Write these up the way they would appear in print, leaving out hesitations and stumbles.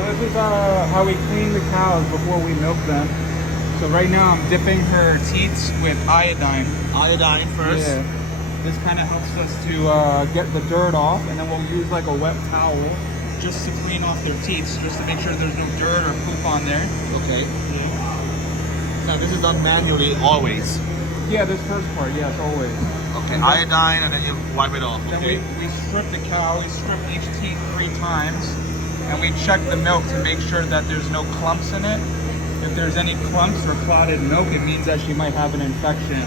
So this is how we clean the cows before we milk them. So right now I'm dipping her teats with iodine. Iodine first. Yeah. This kind of helps us to get the dirt off, and then we'll use like a wet towel just to clean off their teats, just to make sure there's no dirt or poop on there. Okay. Yeah. Now this is done manually always. Yeah, this first part, yes, always. Okay, iodine, and then you wipe it off. Then Okay. we strip the cow, we strip each teat 3 times, and we check the milk to make sure that there's no clumps in it. If there's any clumps or clotted milk, it means that she might have an infection.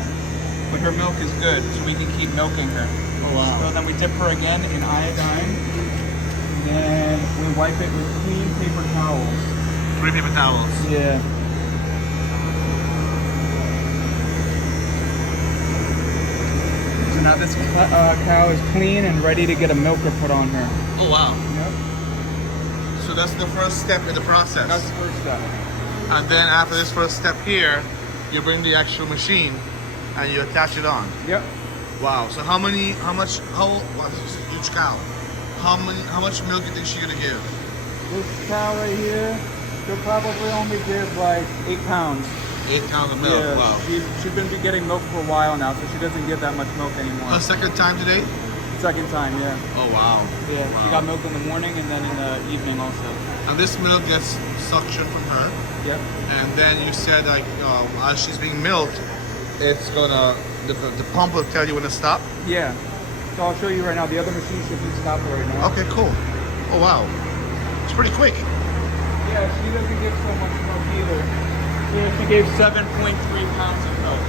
But her milk is good, so we can keep milking her. Oh wow. So then we dip her again in iodine, and we wipe it with clean paper towels. 3 paper towels. Yeah. So now this cow is clean and ready to get a milker put on her. Oh wow. Yep. So that's the first step in the process. That's the first step. And then after this first step here, you bring the actual machine and you attach it on. Yep. Wow. So wow, this is a huge cow. How much milk do you think she's gonna give? This cow right here, she'll probably only give like 8 pounds. 8 pounds of milk. Yeah, Wow. she's been getting milk for a while now, so she doesn't give that much milk anymore. Her second time today? Second time, yeah. Oh wow. Yeah, Wow. she got milk in the morning and then in the evening also. And this milk gets suction from her, Yep. and then you said like as she's being milked, it's gonna the pump will tell you when to stop. Yeah. So I'll show you right now. The other machine should be stopped right now. Okay, cool. Oh wow, it's pretty quick. Yeah, she doesn't give so much milk either. Yeah, she gave 7.3 pounds of milk.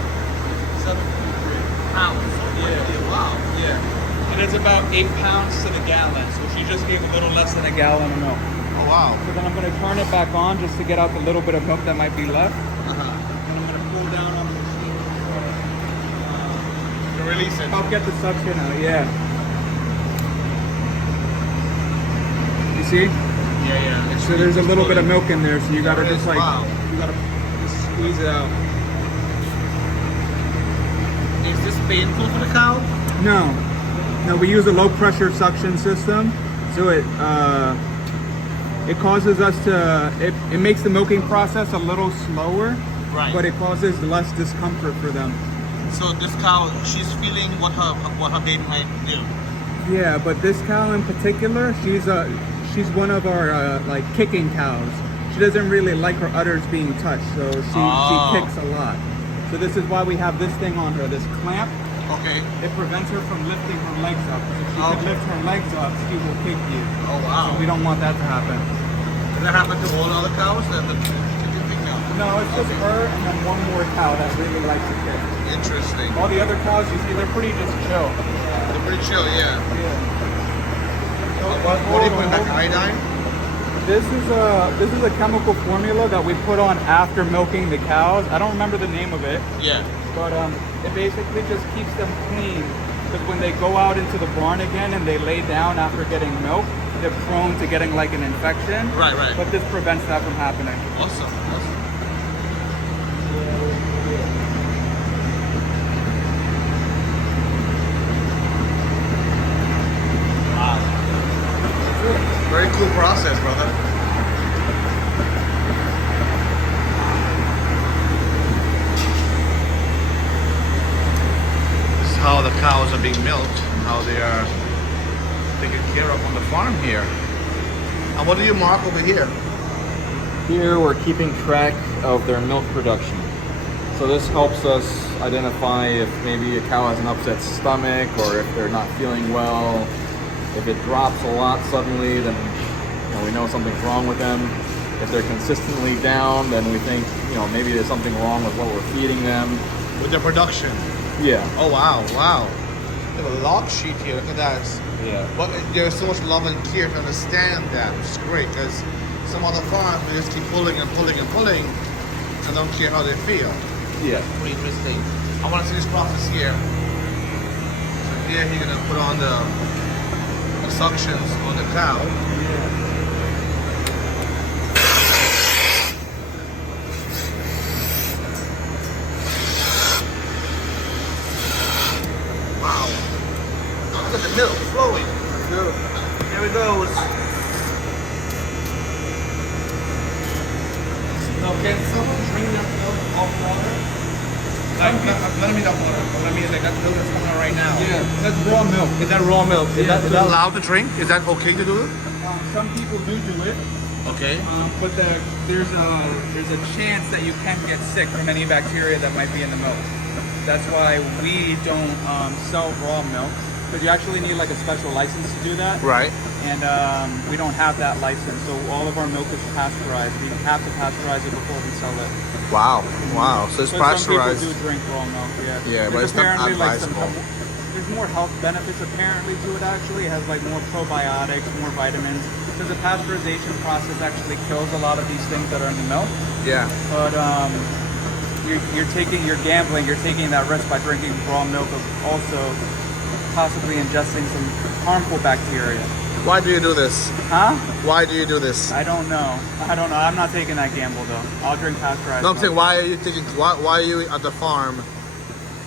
7.3 Pounds. Yeah. Wow. Yeah. And it's about 8 pounds to the gallon, so she just gave a little less than a gallon of milk. Oh wow. So then I'm going to turn it back on just to get out the little bit of milk that might be left. Uh-huh. And I'm going to pull down on the machine. To release it. Help get the suction out, yeah. You see? Yeah. It's So there's a little bit of milk in there, so you gotta There just is, like, wow. you gotta just squeeze it out. Is this painful for the cow? No, we use a low pressure suction system, so it causes us to, it makes the milking process a little slower, Right. but it causes less discomfort for them. So this cow, she's feeling what her baby might do. Yeah, but this cow in particular, she's one of our like kicking cows. She doesn't really like her udders being touched, so she kicks a lot. So this is why we have this thing on her, this clamp. Okay. It prevents her from lifting her legs up. If she can lift her legs up, she will kick you. Oh wow. So we don't want that to happen. Does that happen to all other cows? That the kicking thing now? No, it's just her and then one more cow that really likes to kick. Interesting. All the other cows you see, they're pretty just chill. They're pretty chill, yeah. Yeah. What do you put back? Iodine? This is a chemical formula that we put on after milking the cows. I don't remember the name of it, Yeah. but it basically just keeps them clean. Because when they go out into the barn again and they lay down after getting milk, they're prone to getting like an infection. Right. But this prevents that from happening. Awesome. Wow. Very cool process, brother. This is how the cows are being milked and how they are taken care of on the farm here. And what do you mark over here? Here we're keeping track of their milk production. So this helps us identify if maybe a cow has an upset stomach or if they're not feeling well. If it drops a lot suddenly, then we know something's wrong with them. If they're consistently down, then we think maybe there's something wrong with what we're feeding them. With the production. Yeah. Oh wow. They have a log sheet here. Look at that. Yeah. But there's so much love and care to understand that, which is great because some other farms they just keep pulling and don't care how they feel. Yeah. Pretty interesting. I want to see this process here. So here you're gonna put on the suctions on the cow. Wow. Look at the milk flowing. Here it goes. Can someone drink that milk off water? Like, let me that water. Let me like that milk that's coming out right now. Yeah, that's raw milk. Is that raw milk? Is Yeah, that allowed to drink? Is that okay to do it? Some people do it, Okay. but there's a chance that you can get sick from any bacteria that might be in the milk. That's why we don't sell raw milk, because you actually need like a special license to do that. Right. And we don't have that license, so all of our milk is pasteurized. We have to pasteurize it before we sell it. Wow. Wow. So it's So pasteurized. some people do drink raw milk, yeah. Yeah, but There's it's not apparently, like, advisable. there's more health benefits apparently to it actually. It has like more probiotics, more vitamins. Because the pasteurization process actually kills a lot of these things that are in the milk. Yeah. But you're gambling, you're taking that risk by drinking raw milk of also possibly ingesting some harmful bacteria. Why do you do this? Huh? Why do you do this? I don't know. I'm not taking that gamble though. I'll drink pasteurized No, I'm milk. saying, why are you thinking? Why are you at the farm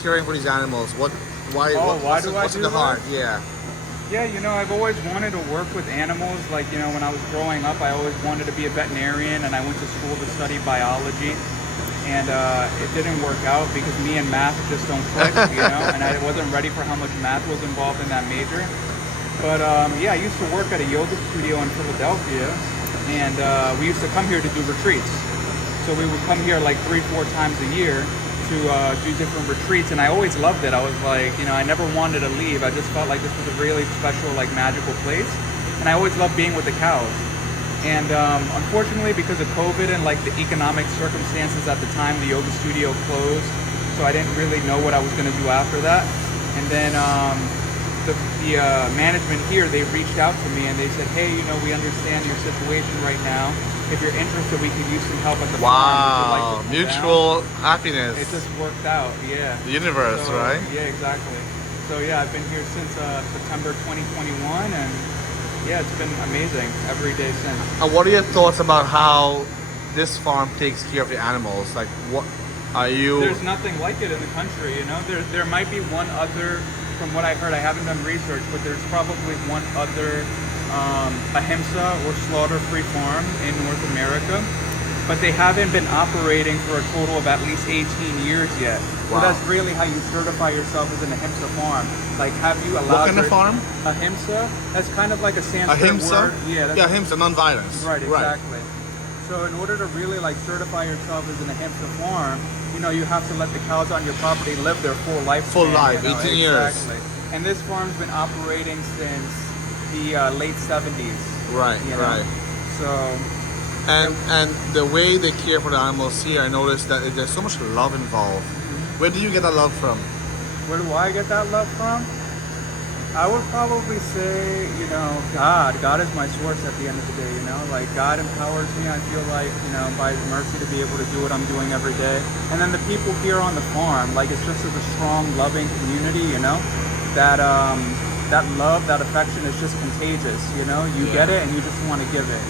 caring for these animals? Why? Oh, why do I what's in do the heart? that? Yeah. Yeah, I've always wanted to work with animals. Like, when I was growing up, I always wanted to be a veterinarian, and I went to school to study biology. And it didn't work out because me and math just don't click, and I wasn't ready for how much math was involved in that major. But yeah, I used to work at a yoga studio in Philadelphia, and we used to come here to do retreats. So we would come here like 3-4 times a year to do different retreats, and I always loved it. I was like, I never wanted to leave. I just felt like this was a really special, like, magical place, and I always loved being with the cows. And unfortunately, because of COVID and like the economic circumstances at the time, the yoga studio closed, so I didn't really know what I was going to do after that. And then the management here, they reached out to me and they said, hey, we understand your situation right now. If you're interested, we could use some help at the farm. Would you like to Wow. come Mutual down?" happiness. It just worked out, yeah. The universe, So, right? Yeah, exactly. So yeah, I've been here since September 2021, and yeah, it's been amazing every day since. And what are your thoughts about how this farm takes care of the animals? Like, what are you? There's nothing like it in the country, There might be one other, from what I heard, I haven't done research, but there's probably one other ahimsa or slaughter-free farm in North America, but they haven't been operating for a total of at least 18 years yet. Wow. So that's really how you certify yourself as an ahimsa farm. Like, have you allowed What kind of farm? Ahimsa? That's kind of like a Sanskrit Ahimsa? word. Yeah, that's Ahimsa, non-violence. Right, exactly. So in order to really like certify yourself as an ahimsa farm, you have to let the cows on your property live their full life. Full life, 18 years. Exactly. And this farm's been operating since the late 70s. Right, right. So And the way they care for the animals here, I noticed that there's so much love involved. Where do you get that love from? where do I get that love from? I would probably say, God. God is my source at the end of the day, Like, God empowers me, I feel like, by His mercy to be able to do what I'm doing every day. And then the people here on the farm, like, it's just such a strong, loving community, that love, that affection is just contagious, You get it and you just want to give it,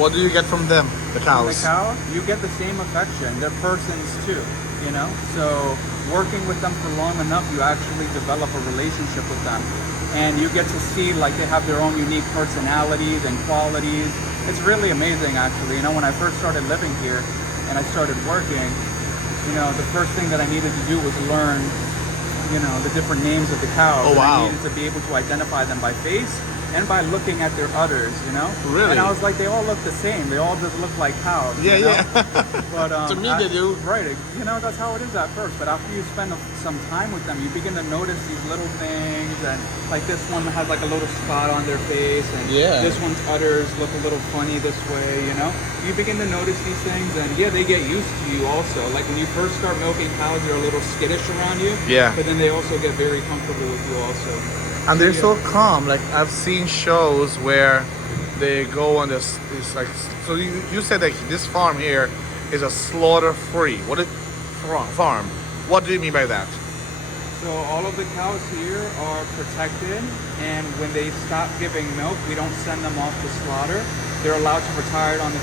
What do you get from them, the From cows? the cows, you get the same affection. They're persons too, So working with them for long enough, you actually develop a relationship with them. And you get to see, like, they have their own unique personalities and qualities. It's really amazing, actually. When I first started living here and I started working, the first thing that I needed to do was learn, the different names of the cows. Oh, And wow. I needed to be able to identify them by face and by looking at their udders, Really? And I was like, they all look the same. They all just look like cows. Yeah, you know? yeah. But To me, they do. Right. That's how it is at first. But after you spend some time with them, you begin to notice these little things. And like this one has like a little spot on their face, and Yeah. this one's udders look a little funny this way. You begin to notice these things, and yeah, they get used to you also. Like when you first start milking cows, they're a little skittish around you. Yeah. But then they also get very comfortable with you also. And they're Yeah. so calm. Like, I've seen shows where they go on this like. So you said that this farm here is a slaughter-free. What is farm? What do you mean by that? So all of the cows here are protected, and when they stop giving milk, we don't send them off to slaughter. They're allowed to retire on the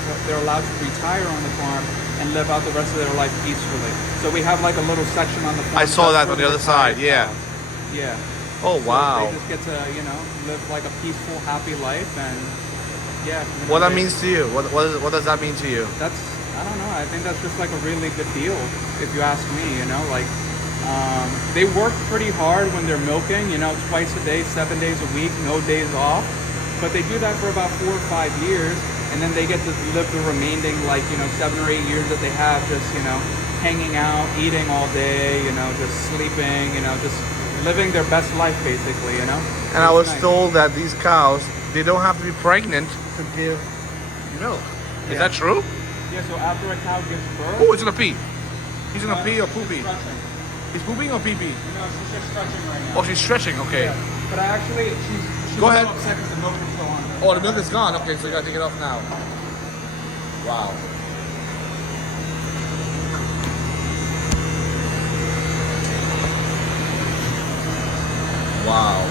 farm and live out the rest of their life peacefully. So we have like a little section on the farm. I saw just that for on the other side, retired yeah. cows. Yeah. Oh, So wow. they just get to, live like a peaceful, happy life, and yeah. What that means to you? What does that mean to you? That's I don't know. I think that's just like a really good deal, if you ask me. You know, like they work pretty hard when they're milking. You know, twice a day, 7 days a week, no days off. But they do that for about 4 or 5 years, and then they get to live the remaining, like, you know, 7 or 8 years that they have just, you know, hanging out, eating all day, you know, just sleeping, you know, just living their best life, basically, you know. And I was Nice. told that these cows, they don't have to be pregnant to give milk. Is that true? Yeah. So after a cow gives birth, Oh, it's gonna pee. He's gonna pee or poopy? Stretching. He's pooping or pee pee? No, she's just stretching right now. Oh, she's stretching. Okay. Yeah. But I actually, she's Go ahead. upset because the milk is still on. Oh, the milk is gone. Okay, so you gotta take it off now. Wow. Wow.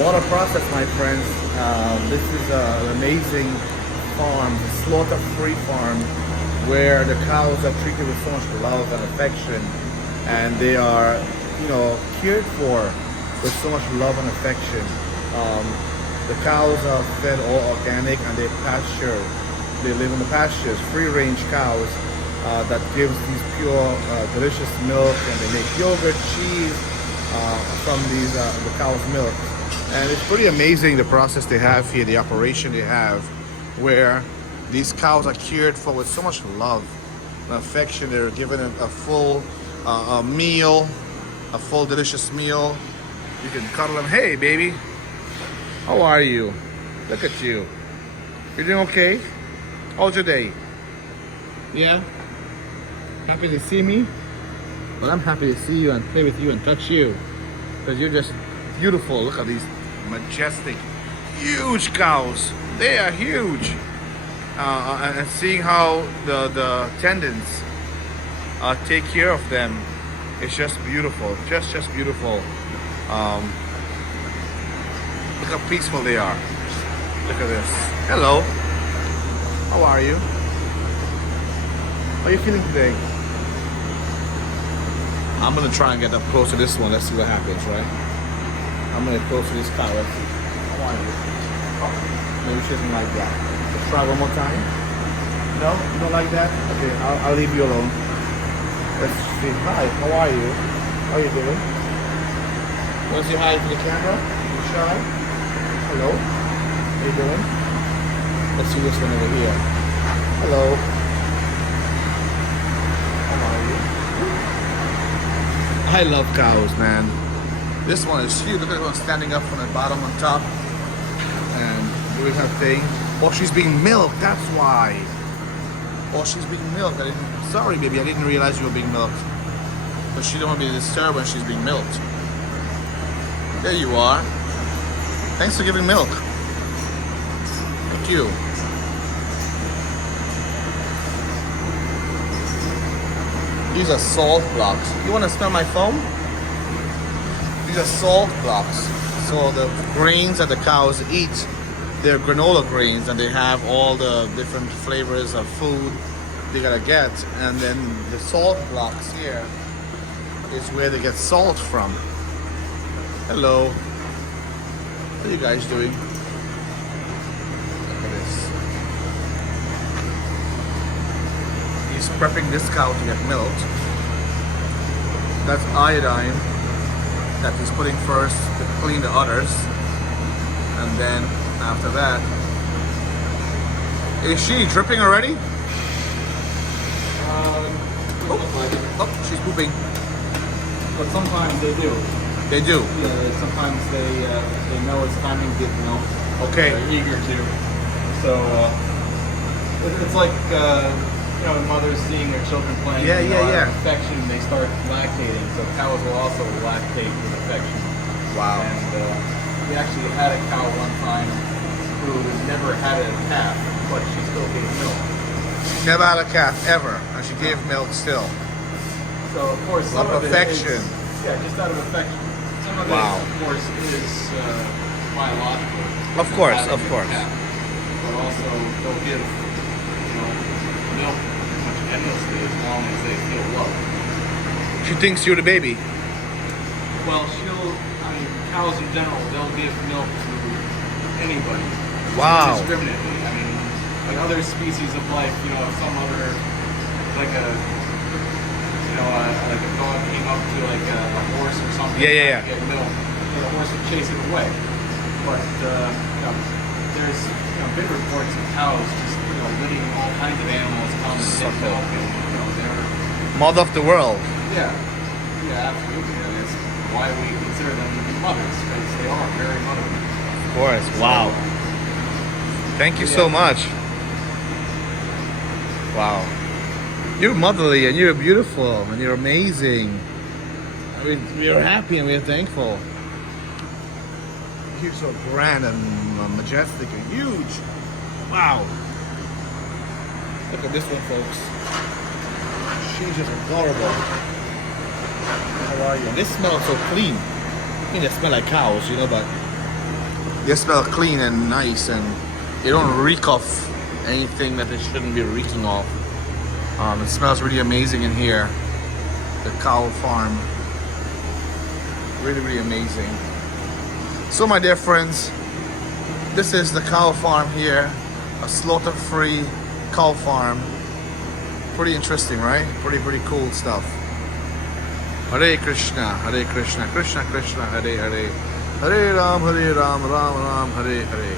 Water process, my friends. This is an amazing farm, a slaughter-free farm, where the cows are treated with so much love and affection, and they are, you know, cared for with so much love and affection. The cows are fed all organic and they pasture. They live in the pastures, free-range cows that gives these pure, delicious milk, and they make yogurt, cheese from these the cow's milk. And it's pretty amazing the process they have here, the operation they have, where these cows are cared for with so much love and affection. They're given a full meal, a full delicious meal. You can cuddle them. Hey, baby, how are you? Look at you. You're doing okay? How's your day? Yeah? Happy to see me? Well, I'm happy to see you and play with you and touch you, because you're just beautiful. Look at these majestic, huge cows. They are huge. And seeing how the attendants take care of them, it's just beautiful. Just beautiful. Look how peaceful they are. Look at this. Hello. How are you? How are you feeling today? I'm gonna try and get up close to this one. Let's see what happens, right? I'm gonna close to this cow. Let's see. How are you? Maybe she doesn't like that. Let's try one more time. No? You don't like that? Okay, I'll leave you alone. Let's see. Hi, how are you? How are you doing? Want to say hi to the camera? You shy? Hello? How you doing? Let's see this one over here. Hello. How are you? I love cows, man. This one is huge. Look at her standing up from the bottom on top and doing her thing. Oh, she's being milked. That's why. Oh, she's being milked. Sorry, baby. I didn't realize you were being milked. But she don't want to be disturbed when she's being milked. There you are. Thanks for giving milk. Thank you. These are salt blocks. You want to smell my foam? These are salt blocks. So the grains that the cows eat, they're granola grains, and they have all the different flavors of food they gotta get. And then the salt blocks here is where they get salt from. Hello. What are you guys doing? Look at this. He's prepping this cow to get milked. That's iodine that he's putting first to clean the udders, and then after that, is she dripping already? Oh, she's pooping. But sometimes they do. They do. Yeah, sometimes they know it's time to give milk. Okay. They're eager to. So it's like you know, mothers seeing their children playing. Yeah, you know, yeah, out of yeah. affection, they start lactating. So cows will also lactate with affection. Wow. And we actually had a cow one time who never had a calf, but she still gave milk. Never had a calf ever, and she gave milk still. So of course, some Love of affection. It is, yeah, just out of affection. Some of Wow. it, of course, is biological. Of course, Having of a course. calf. But also, they'll give milk pretty much endlessly as long as they feel love. She thinks you're the baby. Well, cows in general, they'll give milk to anybody. Wow. Indiscriminately. I mean, like other species of life, you know, if some other, like a, you know, like a dog came up to like a horse or something. Yeah. To get milk, the horse would chase it away. But you know, there's been reports of cows just letting all kinds of animals come and get milk, and they're Mother of the world. yeah, absolutely. And that's why we consider them to be mothers, because they are very motherly. Of course. Wow. Thank you so much. Wow. You're motherly and you're beautiful and you're amazing. We are happy and we are thankful. You're so grand and majestic and huge. Wow. Look at this one, folks. She's just adorable. How are you? And they smell so clean. I mean, they smell like cows, you know, but they smell clean and nice, and they don't reek of anything that they shouldn't be reeking of. It smells really amazing in here. The cow farm. Really, really amazing. So, my dear friends, this is the cow farm here. A slaughter-free cow farm. Pretty interesting, right? Pretty cool stuff. Hare Krishna, Krishna Krishna, Hare Hare. Hare Ram, Ram Ram, Hare Hare.